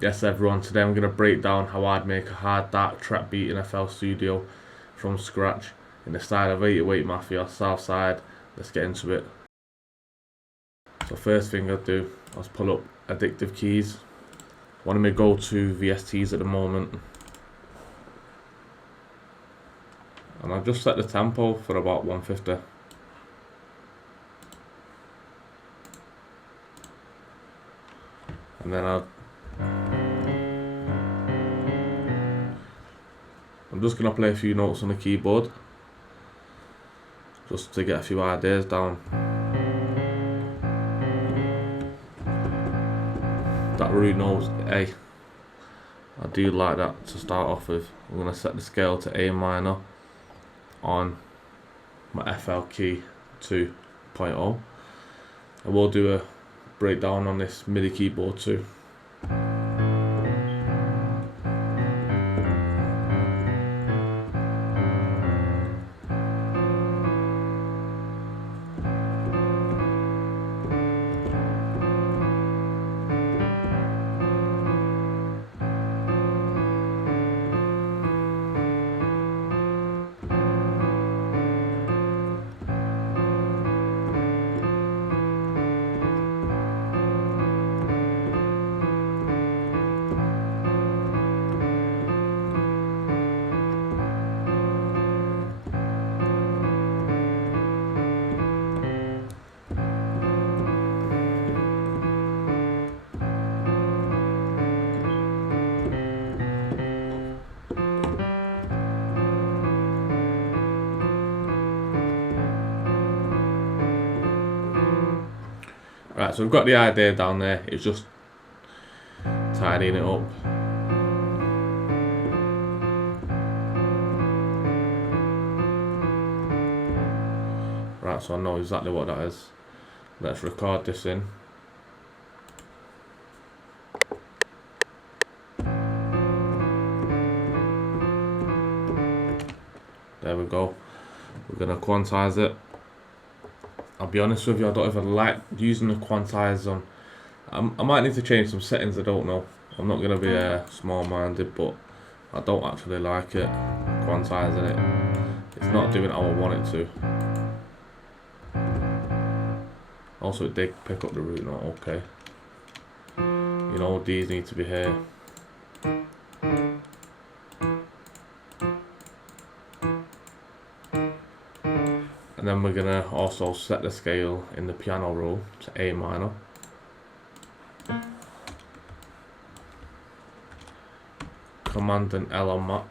Yes everyone, today I'm going to break down how I'd make a hard dark trap beat in FL Studio from scratch in the style of 808 Mafia, Southside. Let's get into it. So first thing I'll do is pull up Addictive Keys, one of my go-to VSTs at the moment. And I'll just set the tempo for about 150. And then I'm just going to play a few notes on the keyboard just to get a few ideas down. That root note A, I do like that to start off with. I'm going to set the scale to A minor on my FL key 2.0. I will do a breakdown on this MIDI keyboard too. Right, so we've got the idea down there, it's just tidying it up. Right, so I know exactly what that is. Let's record this in. There we go. We're going to quantize it. I'll be honest with you, I don't even like using the quantizer on. I might need to change some settings, I don't know. I'm not going to be small-minded, but I don't actually like it, quantizing it. It's not doing how I want it to. Also, it did pick up the root note, okay. You know, these need to be here. And then we're going to also set the scale in the piano roll to A minor. Command and L on Mac.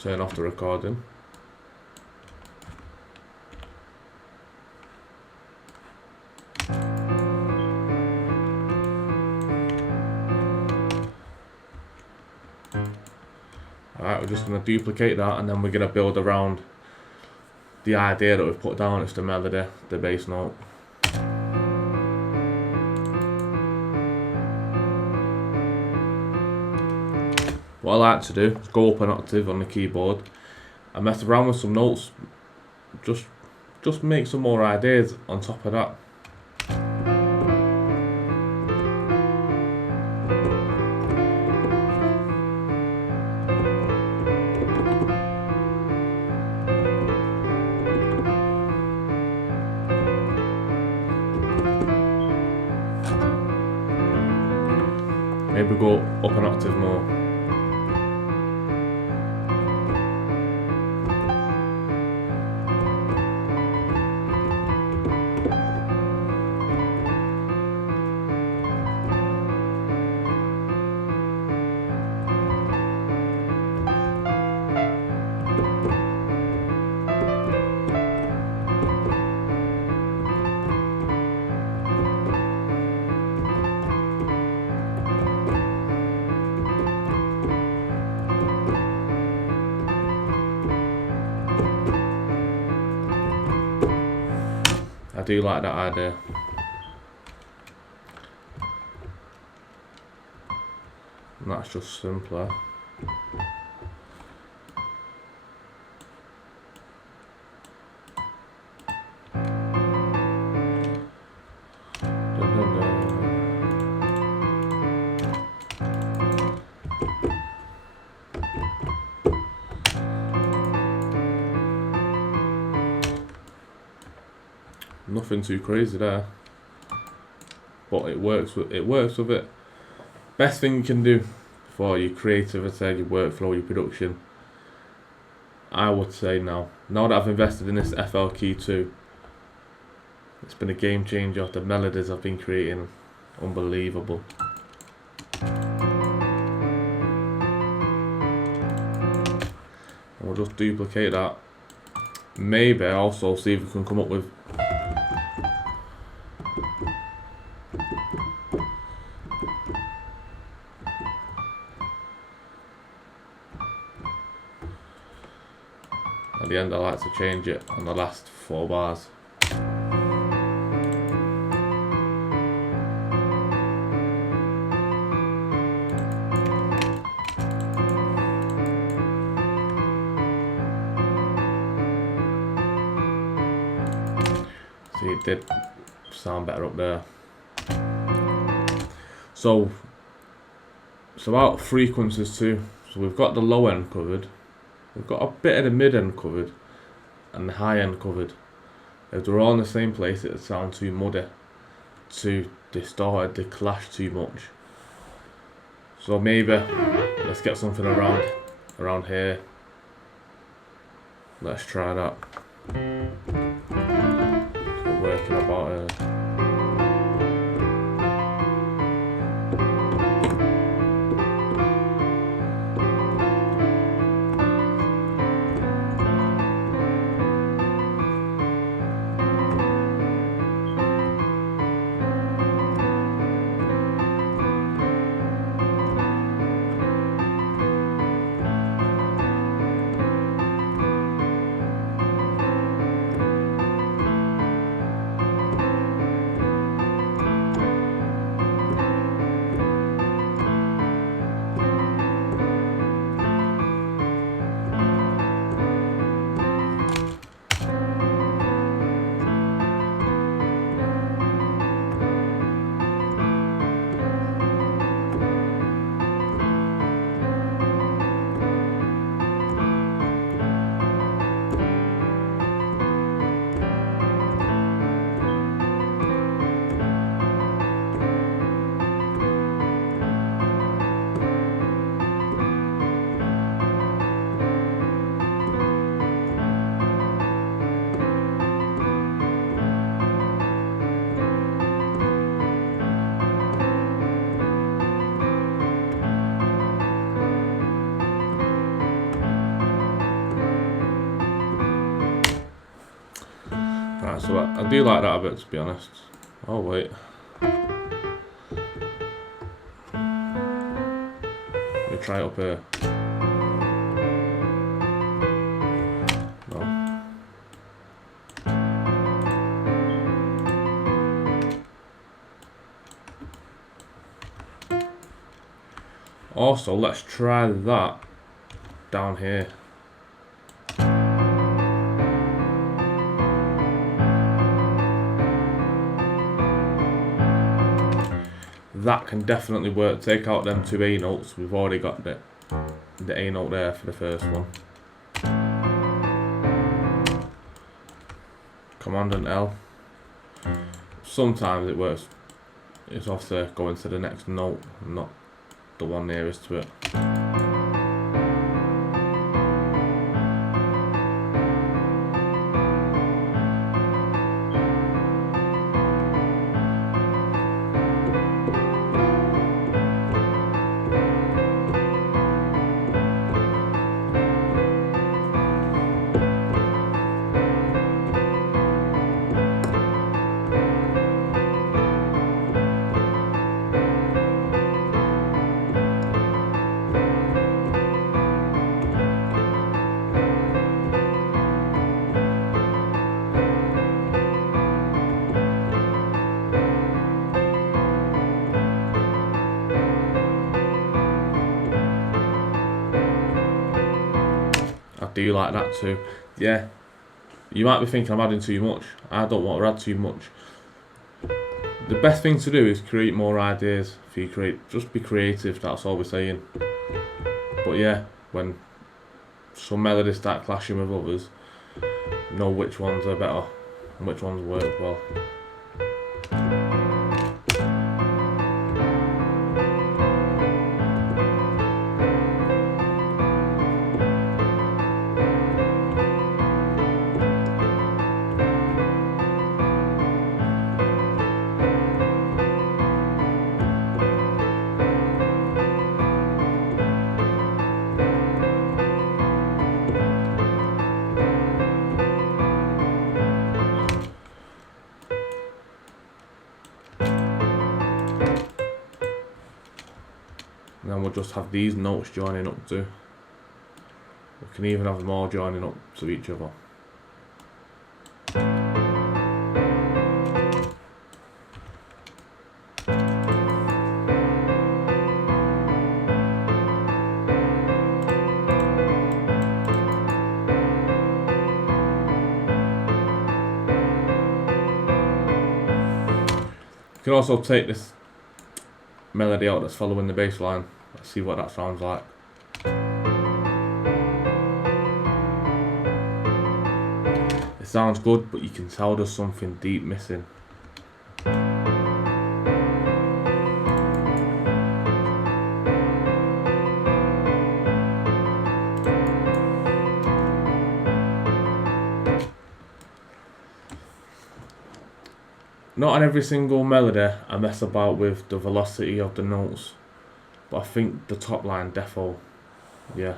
Turn off the recording. Alright, we're just going to duplicate that and then we're going to build around the idea that we've put down. It's the melody, the bass note. What I like to do is go up an octave on the keyboard and mess around with some notes, just make some more ideas on top of that. Maybe go up an octave more. I do like that idea. And that's just simpler. nothing too crazy there, but it works with it. Best thing you can do for your creativity, your workflow, your production, I would say now that I've invested in this FL Key 2, it's been a game changer. The melodies I've been creating, unbelievable. We'll just duplicate that. Maybe also see if we can come up with at the end I like to change it on the last 4 bars. See, it did sound better up there. So it's about frequencies too. So we've got the low end covered, we've got a bit of the mid end covered, and the high end covered. If they're all in the same place, it would sound too muddy, too distorted, they clash too much. So maybe let's get something around here. Let's try that. So working about it. So I do like that a bit, to be honest. Oh wait. Let me try it up here. No. Also, let's try that down here. That can definitely work. Take out them 2 A notes. We've already got the A note there for the first one. Command and L. Sometimes it works. It's obviously going to the next note, not the one nearest to it. Do you like that too? Yeah. You might be thinking I'm adding too much. I don't want to add too much. The best thing to do is create more ideas for you. Just be creative, that's all we're saying. But yeah, when some melodies start clashing with others, know which ones are better and which ones work well. And then we'll just have these notes joining up too. We can even have them all joining up to each other. You can also take this melody out that's following the bass line. Let's see what that sounds like. It sounds good, but you can tell there's something deep missing. Not on every single melody I mess about with the velocity of the notes, but I think the top line defo, yeah.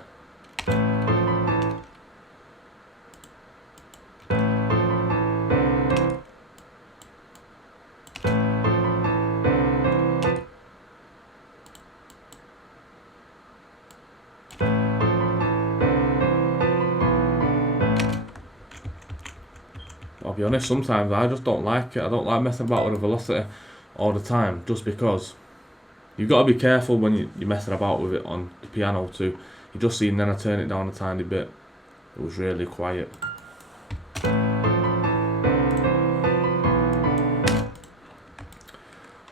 I'll be honest, sometimes I just don't like it. I don't like messing about with the velocity all the time, just because you've got to be careful when you're messing about with it on the piano too. You just see, and then I turn it down a tiny bit. It was really quiet.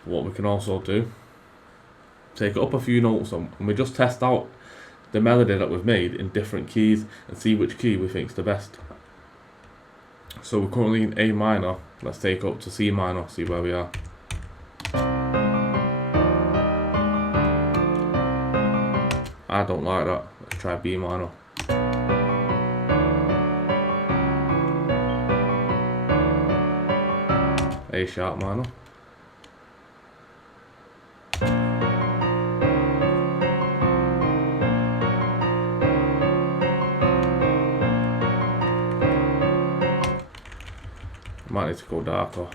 What we can also do, take it up a few notes and we just test out the melody that we've made in different keys and see which key we think's the best. So we're currently in A minor. Let's take up to C minor, see where we are. I don't like that. Let's try B minor. A sharp minor. Might need to go darker.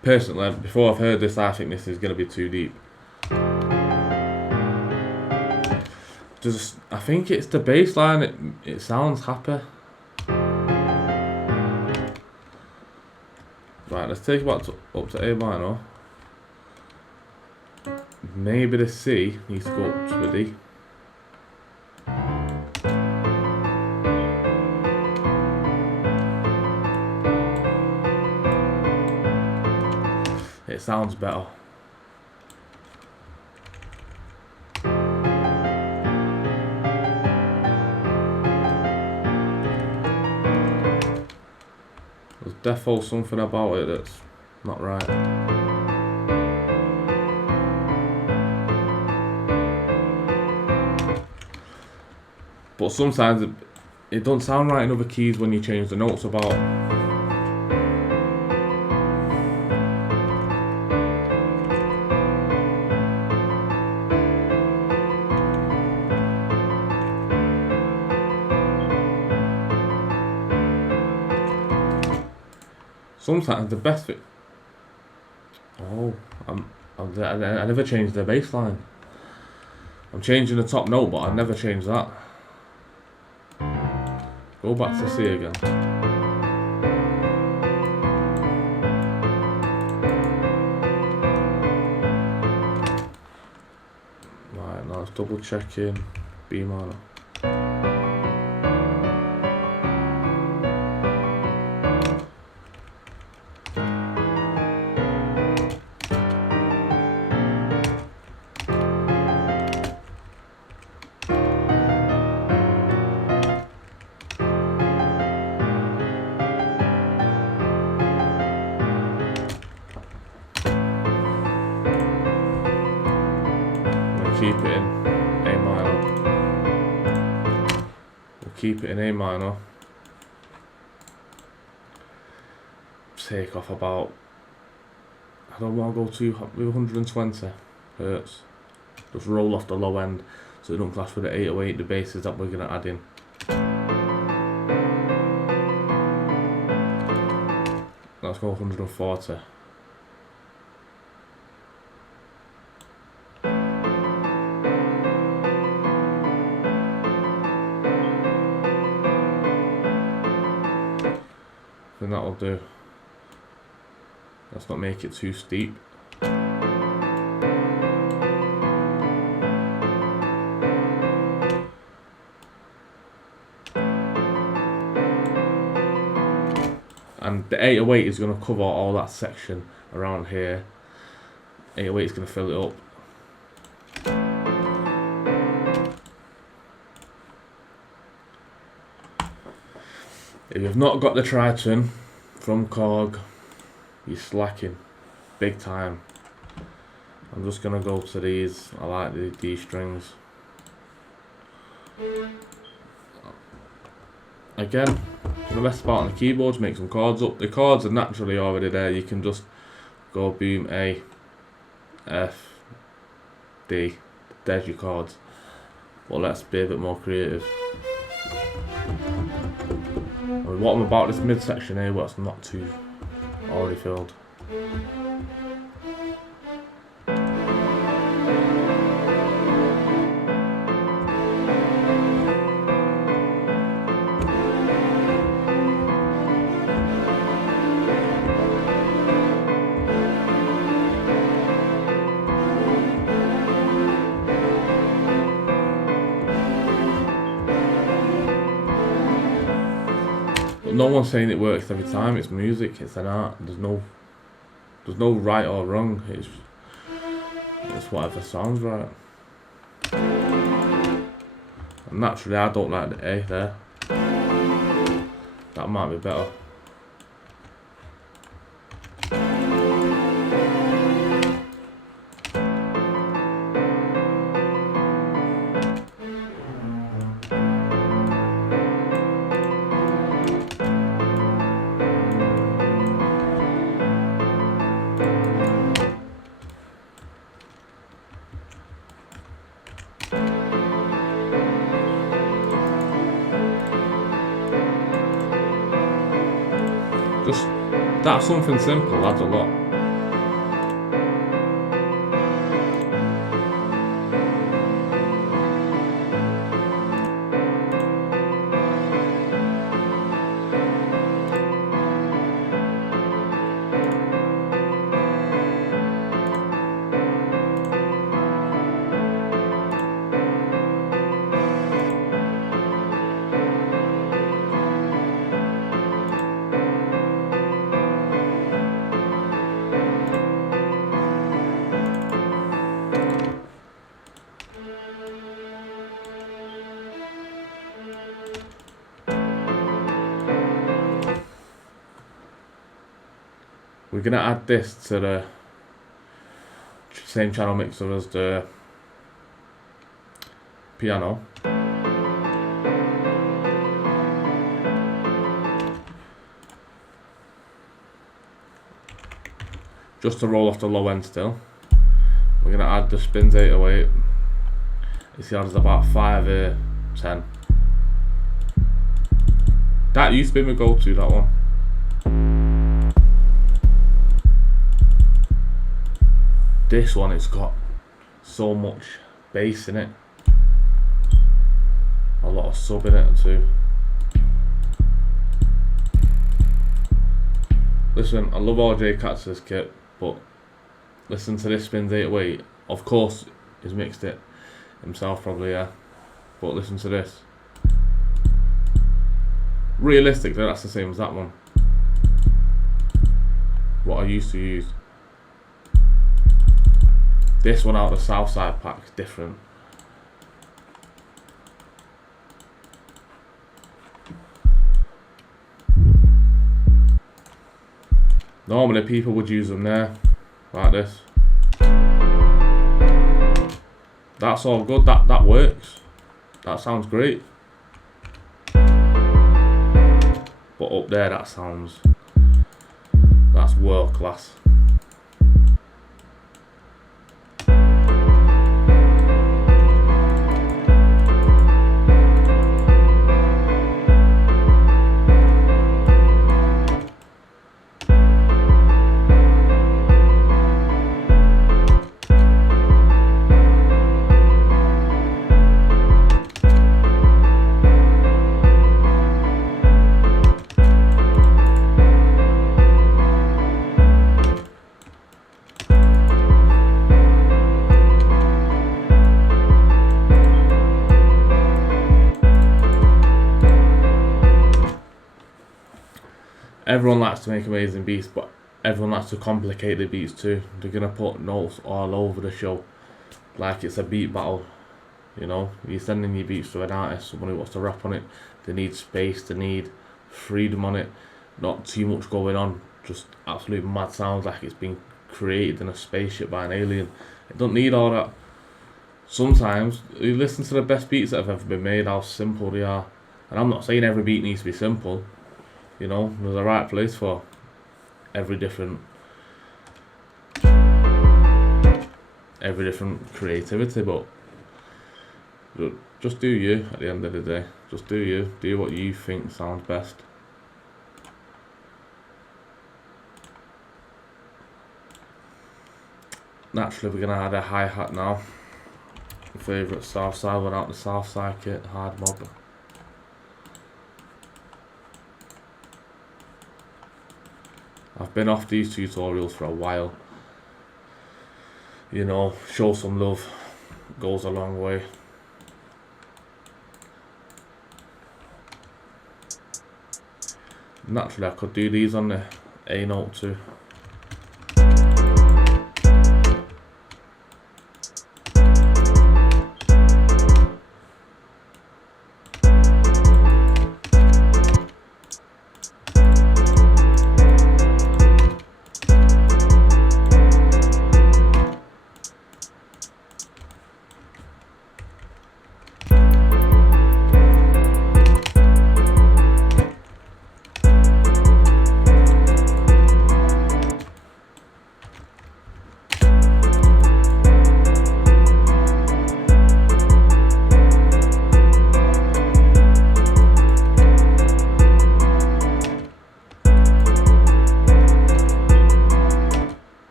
Personally, before I've heard this, I think this is going to be too deep. I think it's the bass line, it sounds happy. Right, let's take it back up to A minor. Maybe the C needs to go up to a D. It sounds better. There's definitely something about it that's not right. But sometimes it don't sound right in other keys when you change the notes about. Sometimes the best fit. Oh, I never changed the bass line. I'm changing the top note, but I never changed that. Go back to C again. Right, now let's double check in B minor. keep it in A minor. We'll keep it in A minor. Take off about, I don't want to go too hot, 120 hertz. Just roll off the low end so it don't clash with the 808, the basses that we're going to add in. Let's go 140. I think that'll do. Let's not make it too steep. And the 808 is going to cover all that section around here. 808 is going to fill it up. If you've not got the Triton from Korg, you're slacking big time. I'm just going to go to these. I like the D strings. Again, the best part on the keyboards, make some chords up. The chords are naturally already there. You can just go boom A, F, D. There's your chords. But let's be a bit more creative. And what I'm about this midsection here, what's not too already filled. No one's saying it works every time. It's music. It's an art. There's no right or wrong. It's whatever sounds right. And naturally, I don't like the A there. That might be better. Just that's something simple adds a lot. We're going to add this to the same channel mixer as the piano. Just to roll off the low end still. We're going to add the Spins 808. You see how there's about 5 10. That used to be my go-to, that one. This one, it's got so much bass in it. A lot of sub in it too. Listen, I love RJ Katz's kit, but listen to this Spins 808. Of course, he's mixed it himself probably, yeah. But listen to this. Realistically, that's the same as that one. What I used to use. This one out of the Southside pack is different. Normally people would use them there, like this. That's all good. That works. That sounds great. But up there, that's world class. Everyone likes to make amazing beats, but everyone likes to complicate the beats too. They're gonna put notes all over the show, like it's a beat battle. You know, you're sending your beats to an artist, someone who wants to rap on it. They need space, they need freedom on it, not too much going on, just absolute mad sounds like it's been created in a spaceship by an alien. It don't need all that. Sometimes you listen to the best beats that have ever been made, how simple they are. And I'm not saying every beat needs to be simple. You know, there's a right place for every different creativity, but just do you at the end of the day. Just do you. Do what you think sounds best. Naturally, we're gonna add a hi-hat now. My favourite Southside without the Southside kit, hard mob. I've been off these tutorials for a while. You know, show some love goes a long way. Naturally, I could do these on the A note too.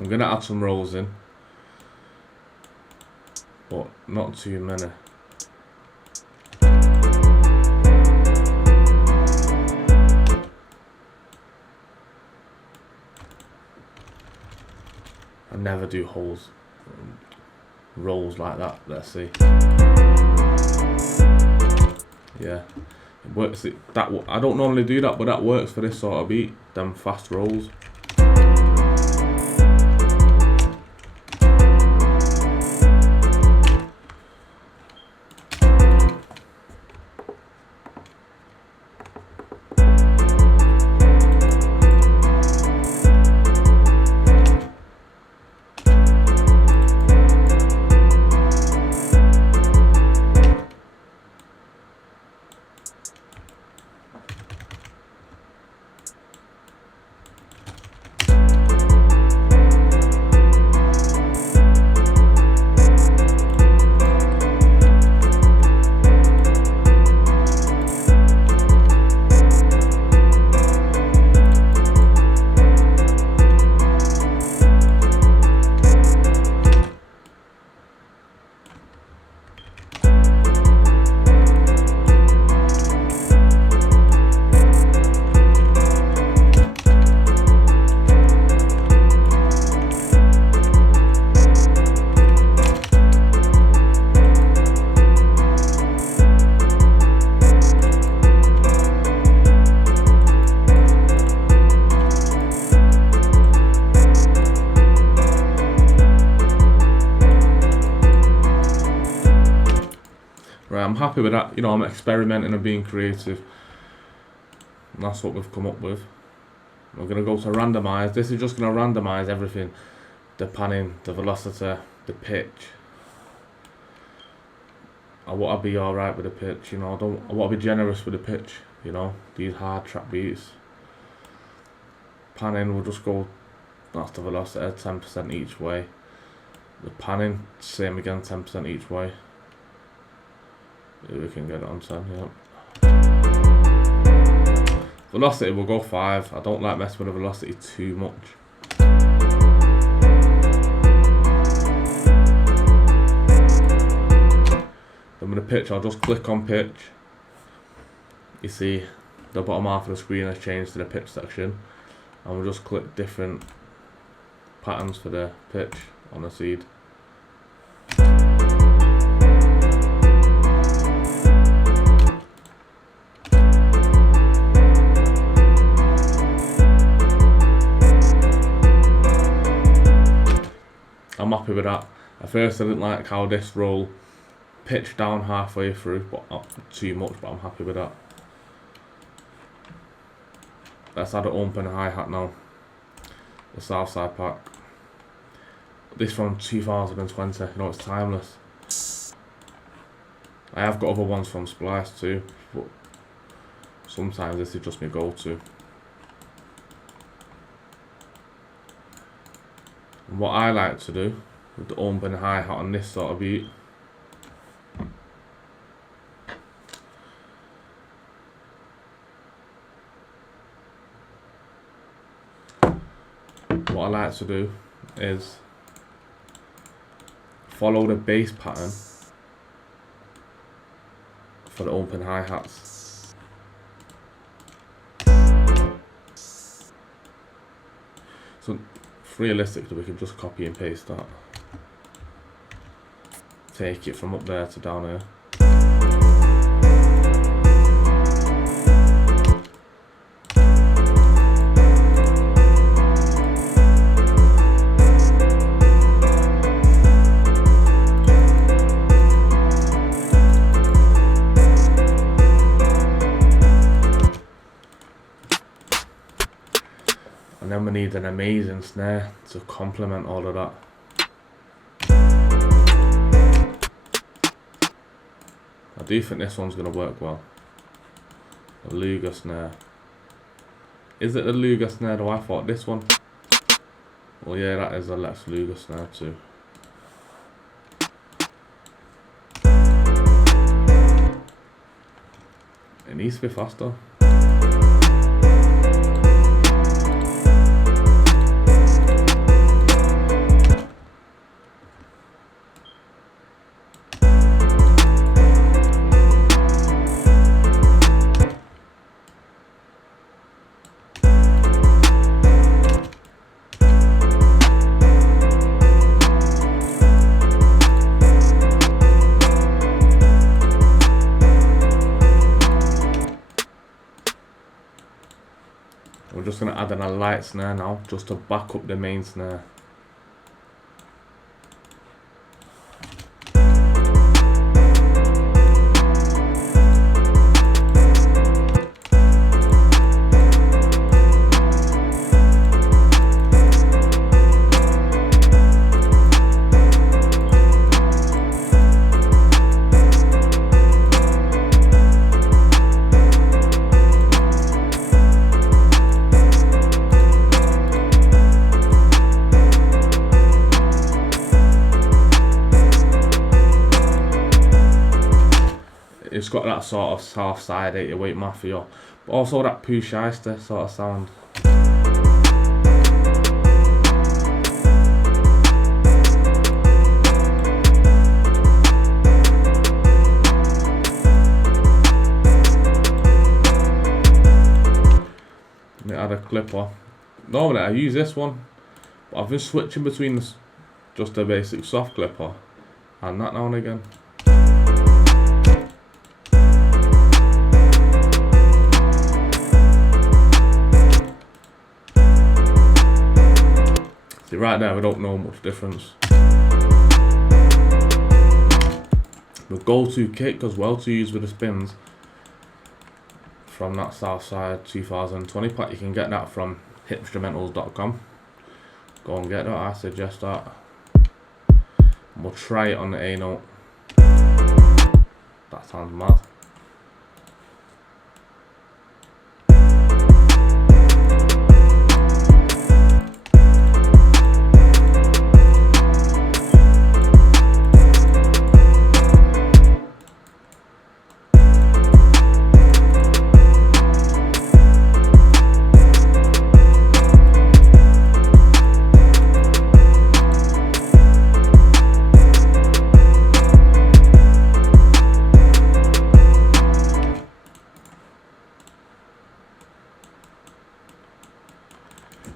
I'm gonna add some rolls in, but not too many. I never do rolls like that. Let's see. Yeah, it works. I don't normally do that, but that works for this sort of beat. Them fast rolls. Right, I'm happy with that. You know, I'm experimenting and being creative. And that's what we've come up with. We're going to go to randomize. This is just going to randomize everything. The panning, the velocity, the pitch. I want to be alright with the pitch, you know. I want to be generous with the pitch, you know. These hard trap beats. Panning, we'll just go, that's the velocity, 10% each way. The panning, same again, 10% each way. Maybe we can get it on 10, yeah. Velocity, we'll go 5. I don't like messing with the velocity too much. Then with the pitch, I'll just click on pitch. You see, the bottom half of the screen has changed to the pitch section. And we'll just click different patterns for the pitch on the seed. I'm happy with that. At first I didn't like how this roll pitched down halfway through, but not too much, but I'm happy with that. Let's add an open hi-hat now. The south side pack. This from 2020, you know, it's timeless. I have got other ones from Splice too, but sometimes this is just my go-to. And what I like to do with the open hi-hat on this sort of beat, what I like to do is follow the bass pattern for the open hi-hats. So realistically we can just copy and paste that. Take it from up there to down here. And then we need an amazing snare to complement all of that. I do think this one's going to work well. A Luger snare. Is it the Luger snare though? I thought this one. Well yeah, that is a Lex Luger snare too. It needs to be faster. We're just going to add in a light snare now, just to back up the main snare. It's got that sort of south side 808 Mafia, but also that Pooh Shiester sort of sound. Let me add a clipper. Normally I use this one, but I've been switching between just a basic soft clipper and that now and again. See, right now we don't know much difference. The go-to kick as well to use with the spins from that Southside 2020 pack. You can get that from hipinstrumentals.com. Go and get that, I suggest that. And we'll try it on the A note. That sounds mad.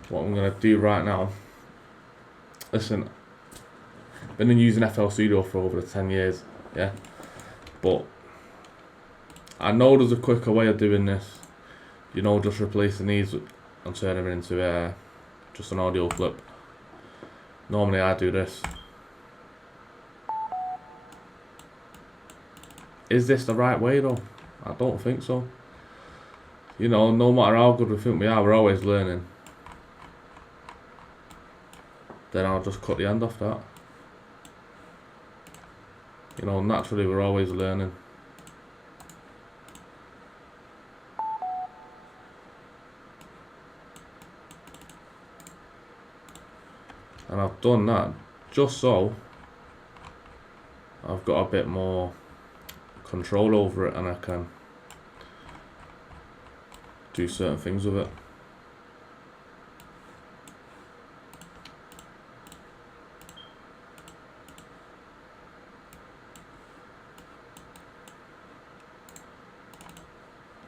What I'm going to do right now, listen, I've been using flstudio for over 10 years, yeah, but I know there's a quicker way of doing this, you know, just replacing these and turning them into just an audio clip. Normally I do this. Is this the right way though? I don't think so. You know, no matter how good we think we are, we're always learning. Then I'll just cut the end off that. You know, naturally we're always learning. And I've done that just so I've got a bit more control over it and I can do certain things with it.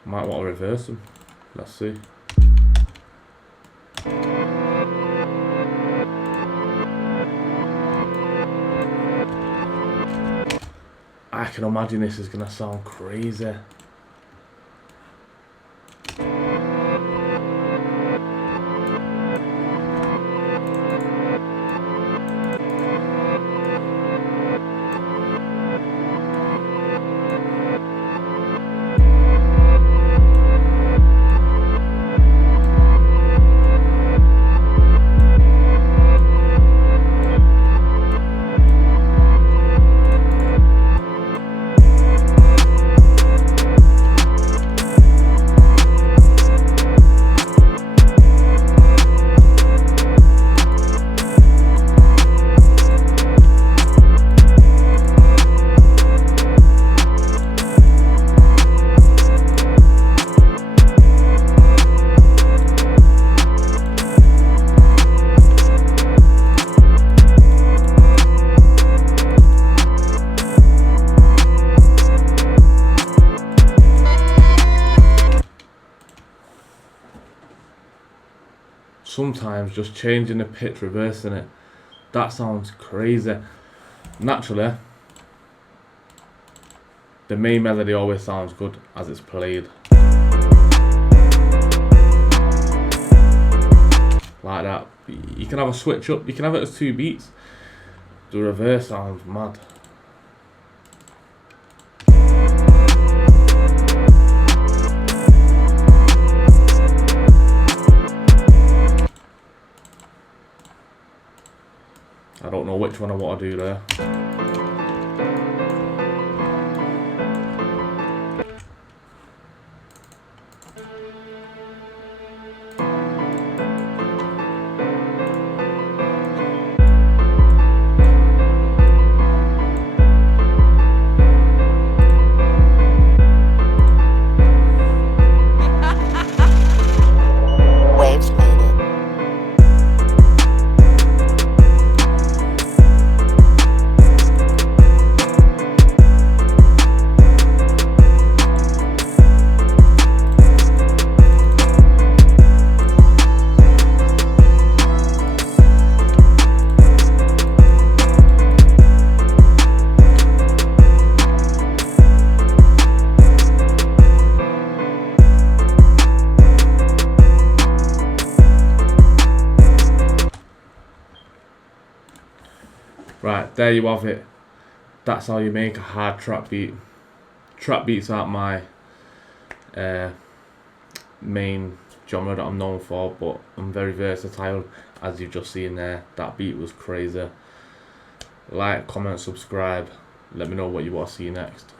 Might want to reverse them. Let's see. I can imagine this is gonna sound crazy. Sometimes just changing the pitch, reversing it, that sounds crazy. Naturally, the main melody always sounds good as it's played. Like that. You can have a switch up, you can have it as 2 beats. The reverse sounds mad. I don't know which one I want to do there. Right, there you have it. That's how you make a hard trap beat. Trap beats aren't my main genre that I'm known for, but I'm very versatile, as you've just seen there. That beat was crazy. Like, comment, subscribe. Let me know what you want to see next.